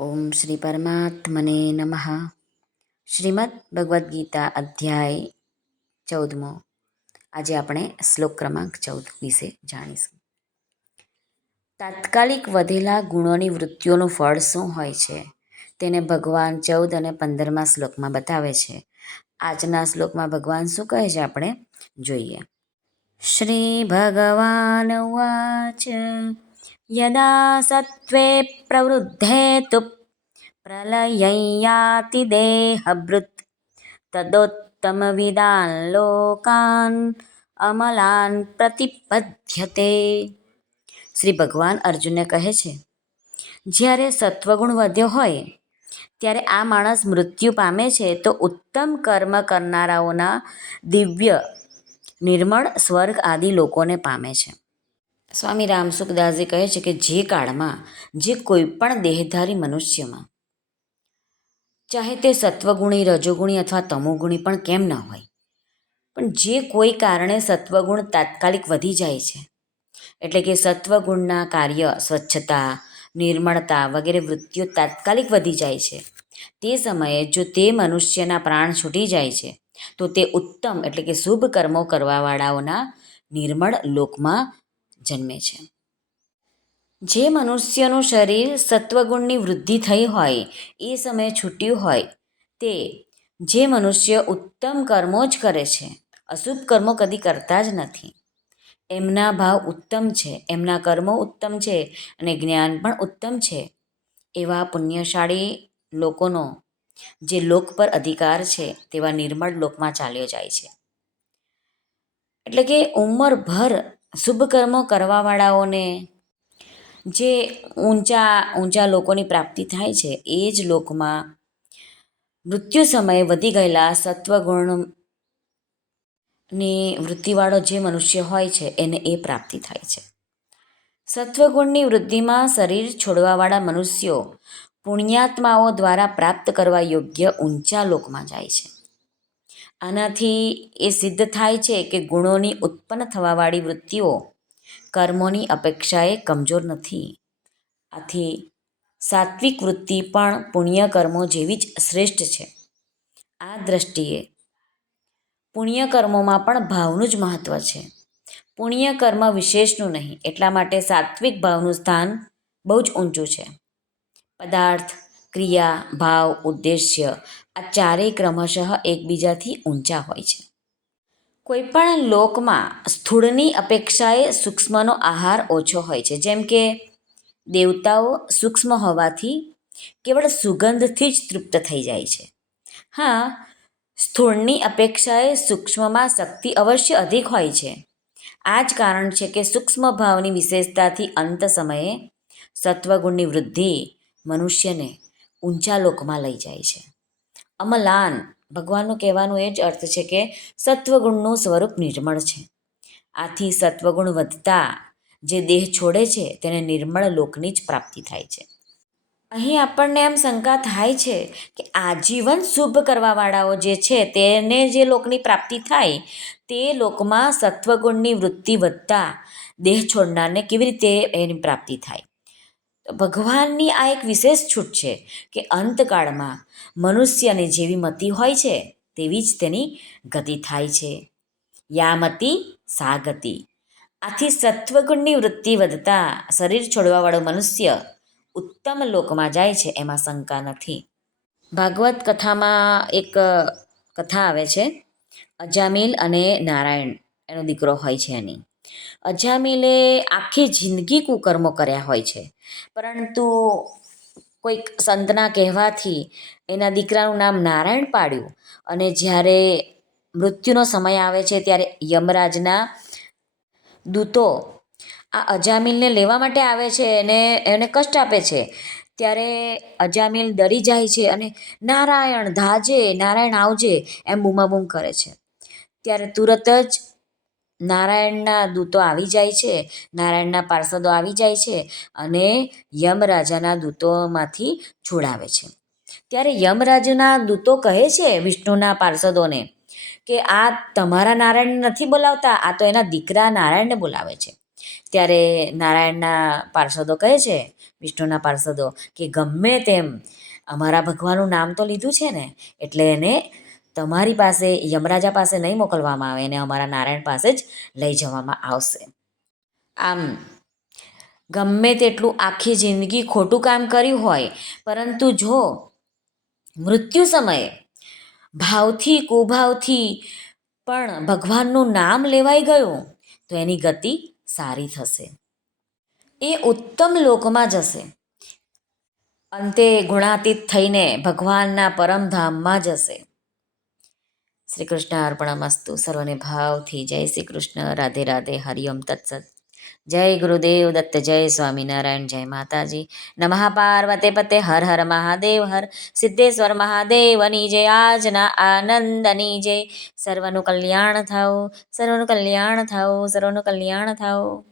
ઓમ શ્રી પરમાત્મને નમઃ. શ્રીમદ ભગવદ્ ગીતા અધ્યાય 14. આજે આપણે શ્લોક ક્રમાંક 14 વિશે જાણીશું. તાત્કાલિક વધેલા ગુણોની વૃત્તિઓનું ફળ શું હોય છે તેને ભગવાન 14 અને 15મા શ્લોકમાં બતાવે છે. આજના શ્લોકમાં ભગવાન શું કહે છે આપણે જોઈએ. શ્રી ભગવાન ઉવાચ યદા સત્વે પ્રવૃદ્ધે તુ પ્રલયં યાતિ દેહભૃત તદોત્તમવિદાન લોકાન અમલાન પ્રતિપદ્યતે. શ્રી ભગવાન અર્જુનને કહે છે, જ્યારે સત્વગુણ વધ્યો હોય ત્યારે આ માણસ મૃત્યુ પામે છે તો ઉત્તમ કર્મ કરનારાઓના દિવ્ય નિર્મળ સ્વર્ગ આદિ લોકોને પામે છે. સ્વામી રામસુખદાસજી કહે છે કે જે કાળમાં જે કોઈ પણ દેહધારી મનુષ્યમાં, ચાહે તે સત્વગુણી, રજોગુણી અથવા તમોગુણી પણ કેમ ન હોય, પણ જે કોઈ કારણે સત્વગુણ તાત્કાલિક વધી જાય છે, એટલે કે સત્વગુણના કાર્ય સ્વચ્છતા, નિર્મળતા વગેરે વૃત્તિઓ તાત્કાલિક વધી જાય છે, તે સમયે જો તે મનુષ્યના પ્રાણ છૂટી જાય છે તો તે ઉત્તમ એટલે કે શુભ કર્મો કરવાવાળાઓના નિર્મળ લોકમાં જન્મે છે. જે મનુષ્યનું શરીર સત્વગુણની વૃદ્ધિ થઈ હોય એ સમયે છૂટ્યું હોય, તે જે મનુષ્ય ઉત્તમ કર્મો જ કરે છે, અશુભ કર્મો કદી કરતા જ નથી, એમના ભાવ ઉત્તમ છે, એમના કર્મો ઉત્તમ છે અને જ્ઞાન પણ ઉત્તમ છે, એવા પુણ્યશાળી લોકોનો જે લોક પર અધિકાર છે તેવા નિર્મળ લોકમાં ચાલ્યો જાય છે. એટલે કે ઉંમરભર શુભ કર્મો કરવાવાળાઓને જે ઊંચા લોકોની પ્રાપ્તિ થાય છે, એ જ લોકમાં મૃત્યુ સમયે વધી ગયેલા સત્વગુણની વૃત્તિવાળો જે મનુષ્ય હોય છે એને એ પ્રાપ્તિ થાય છે. સત્વગુણની વૃદ્ધિમાં શરીર છોડવાવાળા મનુષ્યો પુણ્યાત્માઓ દ્વારા પ્રાપ્ત કરવા યોગ્ય ઊંચા લોકમાં જાય છે. આનાથી એ સિદ્ધ થાય છે કે ગુણોની ઉત્પન્ન થવાવાળી વૃત્તિઓ કર્મોની અપેક્ષાએ કમજોર નથી. આથી સાત્વિક વૃત્તિ પણ પુણ્યકર્મો જેવી જ શ્રેષ્ઠ છે. આ દ્રષ્ટિએ પુણ્યકર્મોમાં પણ ભાવનું જ મહત્ત્વ છે, પુણ્યકર્મ વિશેષનું નહીં. એટલા માટે સાત્વિક ભાવનું સ્થાન બહુ જ ઊંચું છે. પદાર્થ, ક્રિયા, ભાવ, ઉદ્દેશ્ય આ ચારેય ક્રમશઃ એકબીજાથી ઊંચા હોય છે. કોઈ પણ લોકમાં સ્થૂળની અપેક્ષાએ સૂક્ષ્મનો આહાર ઓછો હોય છે. જેમ કે દેવતાઓ સૂક્ષ્મ હોવાથી કેવળ સુગંધથી જ તૃપ્ત થઈ જાય છે. હા, સ્થૂળની અપેક્ષાએ સૂક્ષ્મમાં શક્તિ અવશ્ય અધિક હોય છે. આ જ કારણ છે કે સૂક્ષ્મ ભાવની વિશેષતાથી અંત સમયે સત્વગુણની વૃદ્ધિ મનુષ્યને ઊંચા લોકમાં લઈ જાય છે. અમલાન, ભગવાનનું કહેવાનું એ જ અર્થ છે કે સત્વગુણનું સ્વરૂપ નિર્મળ છે. આથી સત્વગુણ વધતા જે દેહ છોડે છે તેને નિર્મળ લોકની જ પ્રાપ્તિ થાય છે. અહીં આપણને એમ શંકા થાય છે કે આજીવન શુભ કરવાવાળાઓ જે છે તેને જે લોકની પ્રાપ્તિ થાય, તે લોકમાં સત્વગુણની વૃત્તિ વધતા દેહ છોડનારને કેવી રીતે એની પ્રાપ્તિ થાય? તો ભગવાનની આ એક વિશેષ છૂટ છે કે અંતકાળમાં મનુષ્યની જેવી મતિ હોય છે તેવી જ તેની ગતિ થાય છે. યામતી સા ગતિ. આથી સત્વગુણની વૃત્તિ વધતા શરીર છોડવાવાળો મનુષ્ય ઉત્તમ લોકમાં જાય છે, એમાં શંકા નથી. ભાગવત કથામાં એક કથા આવે છે, અજામિલ અને નારાયણ એનો દીકરો હોય છે એની. અજામિલે આખી જિંદગી કુકર્મો કર્યા હોય છે, પરંતુ કોઈક સંતના કહેવાથી એના દીકરાનું નામ નારાયણ પાડ્યું, અને જ્યારે મૃત્યુનો સમય આવે છે ત્યારે યમરાજના દૂતો આ અજામિલને લેવા માટે આવે છે અને એને કષ્ટ આપે છે. ત્યારે અજામિલ ડરી જાય છે અને નારાયણ ધાજે, નારાયણ આવજે એમ બૂમાબૂમ કરે છે. ત્યારે તુરત જ નારાયણના દૂતો આવી જાય છે, નારાયણના પાર્ષદો આવી જાય છે અને યમરાજાના દૂતોમાંથી છોડાવે છે. ત્યારે યમરાજના દૂતો કહે છે વિષ્ણુના પાર્ષદોને કે આ તમારા નારાયણને નથી બોલાવતા, આ તો એના દીકરા નારાયણને બોલાવે છે. ત્યારે નારાયણના પાર્ષદો કહે છે, વિષ્ણુના પાર્ષદો, કે ગમે તેમ અમારા ભગવાનનું નામ તો લીધું છે ને, એટલે એને તમારી પાસે યમરાજા પાસે નહીં મોકલવામાં આવે, એને અમારા નારાયણ પાસે જ લઈ જવામાં આવશે. આમ ગમે તેટલું આખી જિંદગી ખોટું કામ કર્યું હોય, પરંતુ જો મૃત્યુ સમયે ભાવથી કુભાવથી પણ ભગવાનનું નામ લેવાઈ ગયું તો એની ગતિ સારી થશે, એ ઉત્તમ લોકમાં જશે, અંતે ગુણાતીત થઈને ભગવાનના પરમધામમાં જશે. શ્રી કૃષ્ણ અર્પણમસ્તુ. સર્વને ભાવથી જય શ્રી કૃષ્ણ. રાધે રાધે. હરિઓમ તત્સત. જય ગુરુદેવ દત્ત. જય સ્વામિનારાયણ. જય માતાજી. નમઃ પાર્વતે પતે. હર હર મહાદેવ. હર સિદ્ધેશ્વર મહાદેવની જય. આજના આનંદની જય. સર્વનું કલ્યાણ થાઓ, સર્વનું કલ્યાણ થાઓ, સર્વનું કલ્યાણ થાઓ.